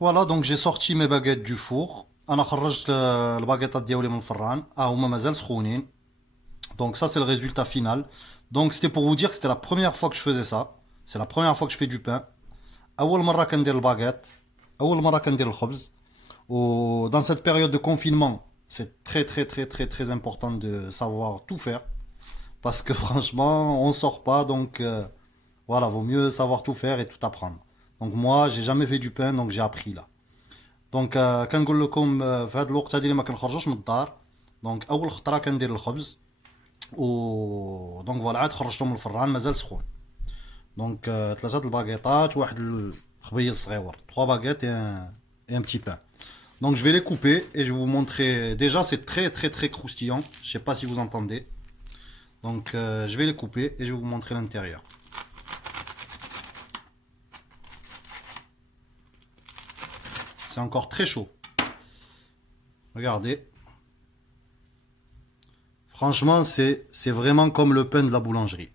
Voilà, donc j'ai sorti mes baguettes du four. انا خرجت الباغيطات ديالي من الفران هما مازال سخونين. Donc ça c'est le résultat final. Donc c'était pour vous dire que c'était la première fois que je faisais ça. C'est la première fois que je fais du pain. اول مره كندير الباغيت. اول مره كندير الخبز. Dans cette période de confinement, c'est très très très très très important de savoir tout faire parce que franchement, on sort pas donc voilà, vaut mieux savoir tout faire et tout apprendre. Donc moi, j'ai jamais fait du pain donc j'ai appris là. دونك كنقول لكم في هذا الوقت هذه اللي ما كنخرجوش من الدار. دونك اول خطره كندير الخبز دونك فوالا عاد خرجتهم من الفران مازال سخون. دونك ثلاثه الباغيطات واحد الخبيز صغيور 3 باغيت et un petit pain. Donc je vais les couper et je vais vous montrer. Déjà c'est très très très croustillant. Je sais pas si vous entendez. Donc je vais les couper et je vais vous montrer l'intérieur. C'est encore très chaud. Regardez. Franchement, c'est vraiment comme le pain de la boulangerie.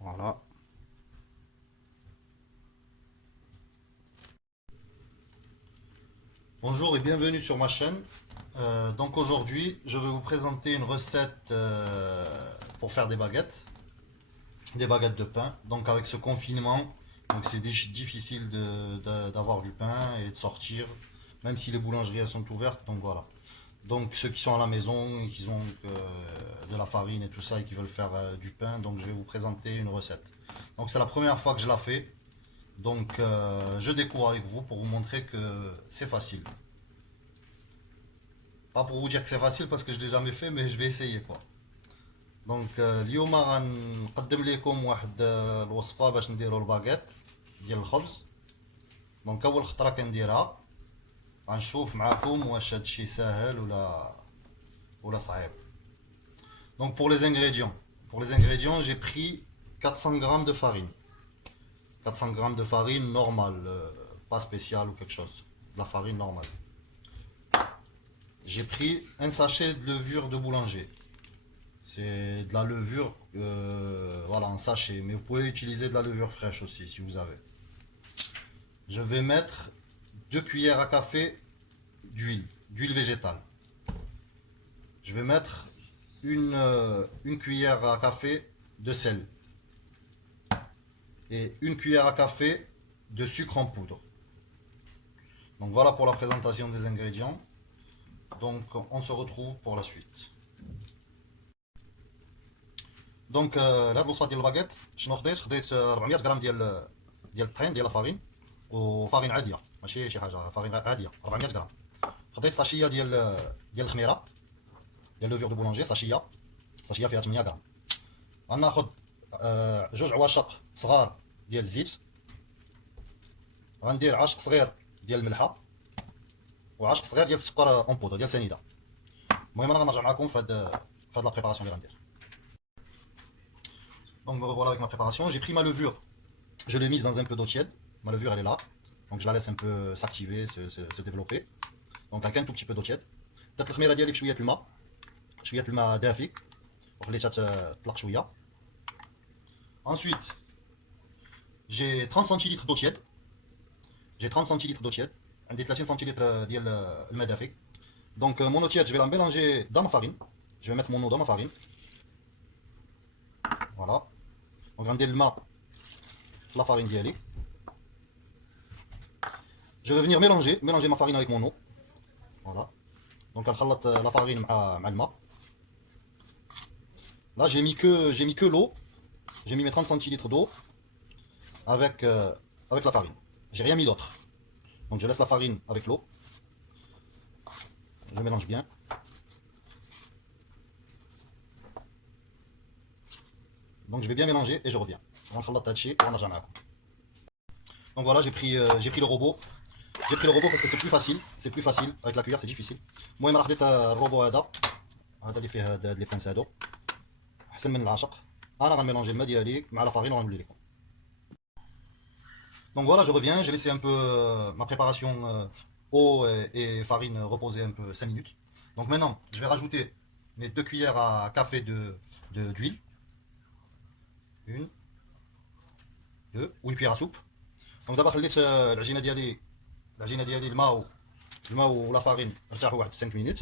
Voilà. Bonjour et bienvenue sur ma chaîne. Donc aujourd'hui, je vais vous présenter une recette pour faire des baguettes de pain. Donc avec ce confinement, donc c'est difficile d'avoir du pain et de sortir, même si les boulangeries elles sont ouvertes. Donc voilà. Donc ceux qui sont à la maison et qui ont de la farine et tout ça et qui veulent faire du pain, donc je vais vous présenter une recette. Donc c'est la première fois que je la fais. Donc je découvre avec vous pour vous montrer que c'est facile. Pas pour vous dire que c'est facile parce que je l'ai jamais fait, mais je vais essayer quoi. Donc اليوم غنقدم لكم واحد الوصفة باش نديرو الباغيت ديال الخبز. دونك أول خطرة كنديرها غنشوف معاكم واش هادشي ساهل ولا صعيب. Donc pour les ingrédients, j'ai pris 400 grammes de farine. 400 grammes de farine normale, pas spéciale ou quelque chose. De la farine normale. J'ai pris un sachet de levure de boulanger. C'est de la levure, voilà, en sachet. Mais vous pouvez utiliser de la levure fraîche aussi, si vous avez. Je vais mettre 2 cuillères à café d'huile végétale. Je vais mettre une cuillère à café de sel. Et une cuillère à café de sucre en poudre. Donc voilà pour la présentation des ingrédients. Donc on se retrouve pour la suite. دونك لهاد الوصفه ديال الباكيت شنو خديت 400 غرام ديال الطحين ديال الفارين وفارين عاديه ماشي شي حاجه فارين عاديه 400 غرام. خديت ساشيه ديال الخميره ديال لوفيور دو بولونجي ساشيه فيها 8 غرام. غناخذ جوج عواشق صغار ديال الزيت. غندير عشق صغير ديال الملحه وعشق صغير ديال السكر اون بودر ديال سنيده. المهم انا غنرجع معكم في هاد لا بريباراسيون اللي غندير. Donc me revoilà avec ma préparation. J'ai pris ma levure, je l'ai mise dans un peu d'eau tiède. Ma levure elle est là. Donc je la laisse un peu s'activer, se développer. Donc avec un tout petit peu d'eau tiède. درت الخميره ديالي في شويه الماء دافي وخليتها تطلق شويه. Ensuite, j'ai 30 centilitres d'eau tiède. J'ai 30 centilitres d'eau tiède. عندي 30 centilitres ديال الماء دافي. Donc mon eau tiède, je vais la mélanger dans ma farine. Je vais mettre mon eau dans ma farine. Voilà. Donc غندير الماء في la farine ديالي. Je vais venir mélanger ma farine avec mon eau. Voilà. Donc غنخلط la farine مع الماء. Là j'ai mis que l'eau. J'ai mis mes 30 centilitres d'eau avec la farine. J'ai rien mis d'autre. Donc je laisse la farine avec l'eau. Je mélange bien. Donc je vais bien mélanger et je reviens. Donc voilà, j'ai pris le robot. J'ai pris le robot parce que c'est plus facile. C'est plus facile. Avec la cuillère, c'est difficile. المهم راه خديت الروبو هذا اللي فيه هاد لي بانس هادو. احسن من العشق. انا غنميلونجي الماء ديالي مع لا فارين وغنولي لكم. Donc voilà, je reviens, j'ai laissé un peu ma préparation eau et farine reposer un peu 5 minutes. Donc maintenant, je vais rajouter mes 2 cuillères à café d'huile. Une, deux, ou une cuillère à soupe. دونك دابا خليت العجينه ديالي الماء ولا فارين ارتاحوا واحد 5 مينوت،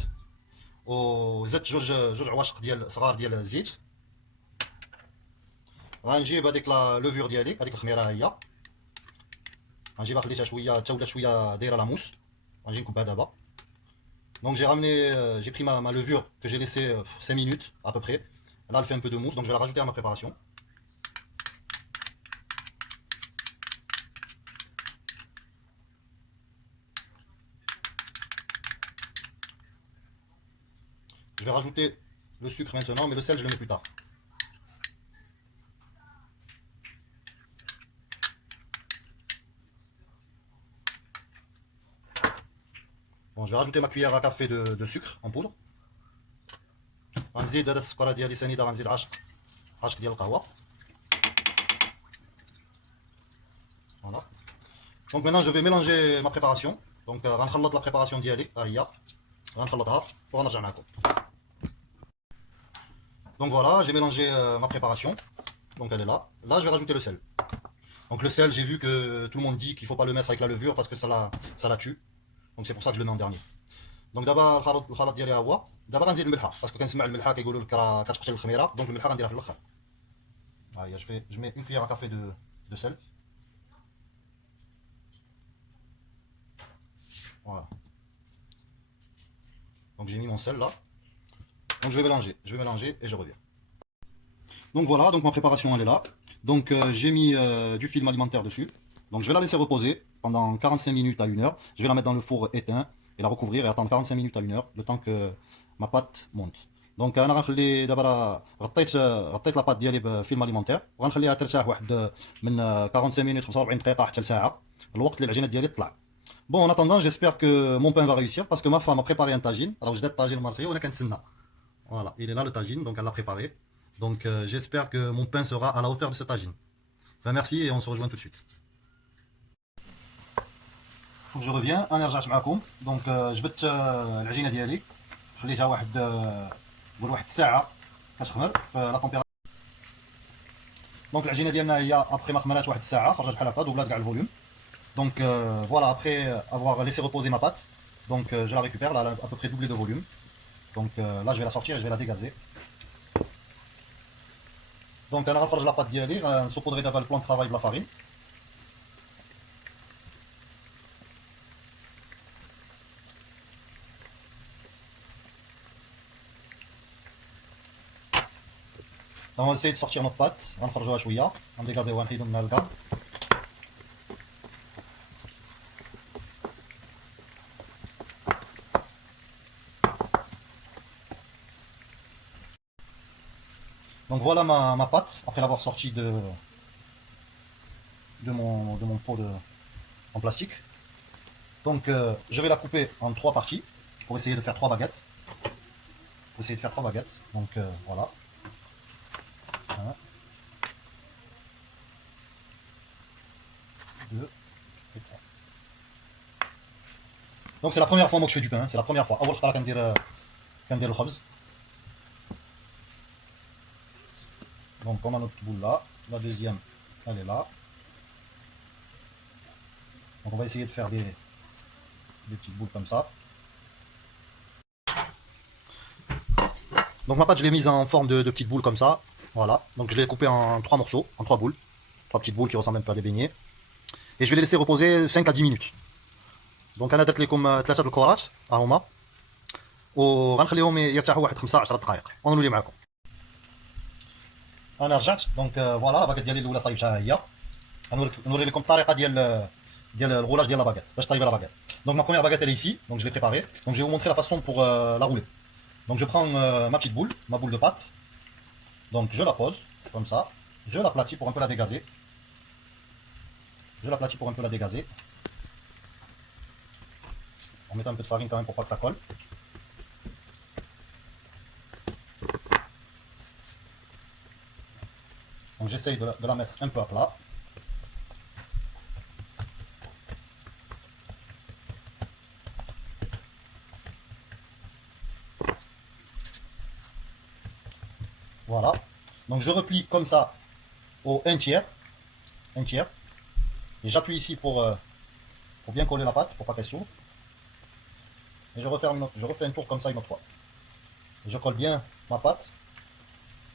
وزدت جوج عواشق ديال صغار ديال الزيت. غنجيب هذيك لا لوفور ديالي، هذيك الخميره ها هي، غنجيبها خليتها شويه حتى ولات شويه دايره لا موس، غنجي نكبها دابا. Donc j'ai pris ma levure que j'ai laissée 5 minutes à peu près. Là elle fait un peu de mousse, donc je vais la rajouter à ma préparation. Je vais rajouter le sucre maintenant, mais le sel je le mets plus tard. Bon, je vais rajouter ma cuillère à café de sucre en poudre. غنزيد هذا السكر ديالي سنيده، غنزيد عشق ديال القهوه. Voilà. Donc maintenant je vais mélanger ma préparation. Donc غنخلط la préparation ديالي ها هي، غنخلطها وغنرجع معكم. Donc voilà, j'ai mélangé ma préparation. Donc elle est là. Là je vais rajouter le sel. Donc le sel, j'ai vu que tout le monde dit qu'il faut pas le mettre avec la levure parce que ça la tue. Donc c'est pour ça que je le mets en dernier. Donc دابا الخلط ديالي ها هو. دابا غنزيد الملحه باسكو كنسمع الملحه كيقولوا لك راه كتقتل الخميره، دونك الملحه غنديرها في الاخر. ها هي je mets une cuillère à café de sel. Voilà. Donc j'ai mis mon sel là. Donc je vais mélanger et je reviens. Donc voilà, donc ma préparation elle est là. Donc j'ai mis du film alimentaire dessus. Donc je vais la laisser reposer pendant 45 minutes à 1 heure. Je vais la mettre dans le four éteint et la recouvrir et attendre 45 minutes à 1 heure, le temps que ma pâte monte. Donc انا غنخلي دابا غطيت لاباط ديالي بفيلم اليمونتير وغنخليها ترتاح واحد من 45 minutes 45 دقيقه حتى لساعه، الوقت اللي العجينه ديالي تطلع. Bon, en attendant, j'espère que mon pain va réussir parce que ma femme a préparé un tagine. Alors, je vais tagine marseillais, on a qu'un senna. Voilà, il est là le tagine, donc elle l'a préparé. Donc, j'espère que mon pain sera à la hauteur de ce tagine. Ben, merci et on se rejoint tout de suite. Donc, je reviens, انا رجعت معكم. Donc, جبت العجينه ديالي، خليتها واحد الساعه كتخمر في لا طومبيراتور. دونك العجينه ديالنا هي ابخي ما خمرات واحد الساعه، خرجت بحال هكا، دوبلات كاع الفوليوم. Donc voilà, après avoir laissé reposer ma pâte, donc je la récupère, là elle a à peu près doublé de volume. Donc là je vais la sortir et je vais la dégazer. Donc انا غنخرج la pâte ديالي، غنسوبودري دابا le plan de travail de la farine. Donc on va essayer de sortir notre pâte, غنخرجوها شويه، غنديغازيوها نحيدو منها الغاز. Donc voilà ma pâte, après l'avoir sortie de mon pot en plastique. Donc je vais la couper en 3 parties pour essayer de faire 3 baguettes. Donc voilà. 1, 2 et 3. Donc c'est la première fois moi que je fais du pain, c'est la première fois. أول خطرة كندير الخبز. Donc on a notre boule là, la deuxième elle est là. Donc on va essayer de faire des petites boules comme ça. Donc ma pâte je l'ai mise en forme de petites boules comme ça. Voilà, donc je l'ai coupée en 3 morceaux, en 3 boules. 3 petites boules qui ressemblent un peu à des beignets. Et je vais les laisser reposer 5 à 10 minutes. Donc انا درت لكم 3 الكرات ها هما، وغنخليهم يرتاحوا واحد 5 10 دقائق ونولي معكم. انا رجعت. دونك فوالا لا باكيت ديالي الاولى صايبتها هي. نوري لكم الطريقه ديال الغولاج ديال لا باكيت باش تصايب لا باكيت. Donc ma première baguette elle est ici, donc je l'ai préparée. Donc je vais vous montrer la façon pour la rouler. Donc je prends ma petite boule, ma boule de pâte. Donc je la pose comme ça, je l'aplatis pour un peu la dégazer. En mettant un peu de farine quand même pour pas que ça colle. Donc j'essaye de la mettre un peu à plat. Voilà. Donc je replie comme ça au 1 tiers. Et j'appuie ici pour bien coller la pâte, pour pas qu'elle s'ouvre. Et je refais une tour comme ça une autre fois. Et je colle bien ma pâte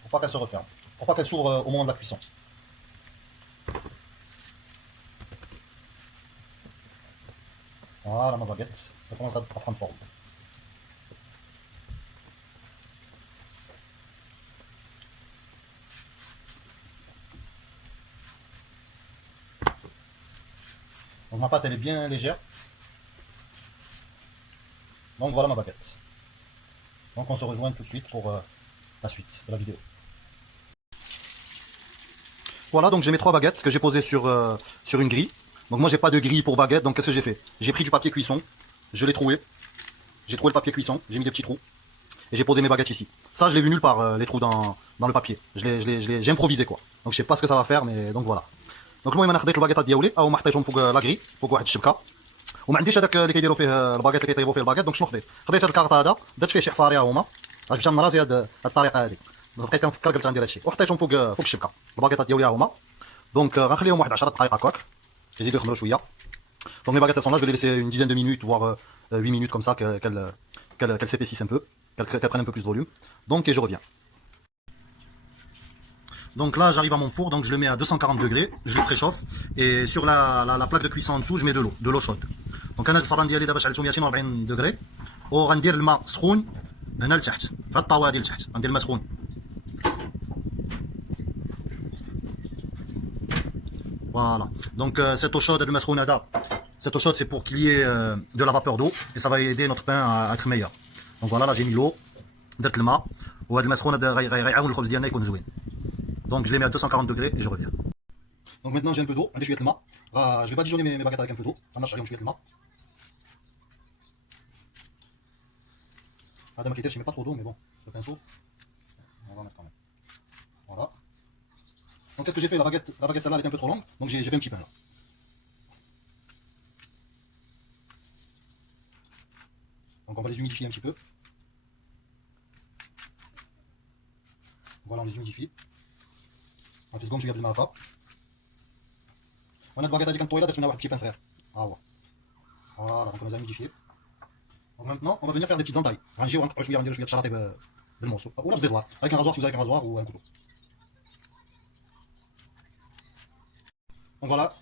pour pas qu'elle se referme. Pour pas qu'elle s'ouvre au moment de la cuisson. Voilà ma baguette. Elle commence à prendre forme. Donc ma pâte elle est bien légère. Donc voilà ma baguette. Donc on se rejoint tout de suite pour la suite de la vidéo. Voilà, donc j'ai mes 3 baguettes que j'ai posées sur une grille. Donc moi j'ai pas de grille pour baguette, donc qu'est-ce que j'ai fait? J'ai pris du papier cuisson, je l'ai troué. J'ai trouvé le papier cuisson, j'ai mis des petits trous. Et j'ai posé mes baguettes ici. Ça je l'ai vu nulle part, les trous dans le papier. J'ai improvisé quoi. Donc je sais pas ce que ça va faire, mais donc voilà. Donc المهم انا خديت الباكيطات ديالي او ما حطيتهم فوق لاكري فوق واحد الشبكه وما عنديش هذاك اللي كيديروا فيه الباكيط اللي كيطيبوا فيه الباكيط دونك شنو خديت هذا الكارط هذا درت فيه شي حفاريه هما غاش مشى من راسي هذه الطريقه هذه بقيت كنفكر قلت غندير هادشي وحطيتهم فوق الشبكه الباكيطات ديالي هما دونك غنخليهم واحد 10 دقائق هكاك يزيدوا يخمروا شويه دونك les baguettes elles sont là je vais les laisser une dizaine de minutes voire 8 minutes comme ça qu'elles s'épaississent un peu qu'elles prennent un peu plus de volume donc et je reviens. Donc là, j'arrive à mon four, donc je le mets à 240 degrés, je le préchauffe, et sur la plaque de cuisson en dessous, je mets de l'eau chaude. Donc انا الفران ديالي دابا شعلته 240 دغري وغندير الماء سخون هنا لتحت في هاد الطاوله ديال تحت غندير الماء سخون. Voilà. Donc cette eau chaude, cette eau chaude c'est pour qu'il y ait de la vapeur d'eau et ça va aider notre pain à être meilleur. Donc voilà, là j'ai mis l'eau, درت الماء وهاد الماء سخون غيعاون الخبز ديالنا يكون زوين. Donc je les mets à 240 degrés et je reviens. Donc maintenant j'ai un peu d'eau, عندي شويه الماء. Je vais badigeonner mes baguettes avec un peu d'eau. غنرش عليهم شويه الماء. هذا ما كيديرش mais pas trop d'eau mais bon, le pinceau. On va mettre quand même. Voilà. Donc qu'est-ce que j'ai fait? La baguette celle-là elle était un peu trop longue, donc j'ai fait un petit pain là. Donc on va les humidifier un petit peu. Voilà, on les humidifie. On fait seconde شويه بالماء هكا. وانا الباكيطه اللي كانت طويله درت منها واحد petit pain صغير. ها هو. Voilà, donc on les a humidifiés. Donc maintenant on va venir faire des petites entailles. غنجيو غنقطعوا شويه غنديروا شويه الشراطي بالموسو ولا بالزيزوار avec un rasoir si vous avez un rasoir ou un couteau. Donc voilà,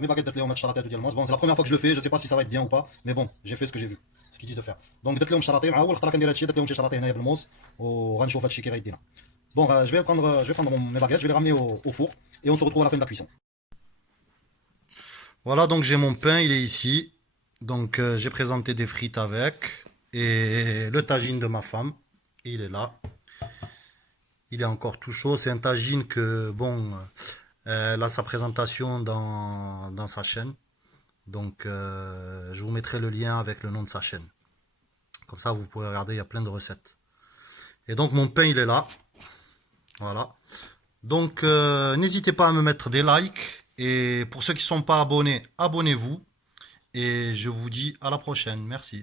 mes baguettes درت لهم هاد الشراطيات ديال الموز. Bon, c'est la première fois que je le fais, je sais pas si ça va être bien ou pas, mais bon, j'ai fait ce que j'ai vu, ce qu'ils disent de faire. Donc درت لهم الشراطي مع اول خطره كندير هادشي درت لهم شي شراطي هنايا بالموز وغنشوف هادشي كي غيدينا. Bon, je vais prendre mes baguettes, je vais les ramener au four et on se retrouve à la fin de la cuisson. Voilà, donc j'ai mon pain, il est ici. Donc j'ai présenté des frites avec et le tagine de ma femme, il est là. Il est encore tout chaud, c'est un tagine que bon, elle a sa présentation dans sa chaîne. Donc je vous mettrai le lien avec le nom de sa chaîne. Comme ça vous pourrez regarder, il y a plein de recettes. Et donc mon pain il est là. Voilà. Donc n'hésitez pas à me mettre des likes. Et pour ceux qui ne sont pas abonnés, abonnez-vous. Et je vous dis à la prochaine. Merci.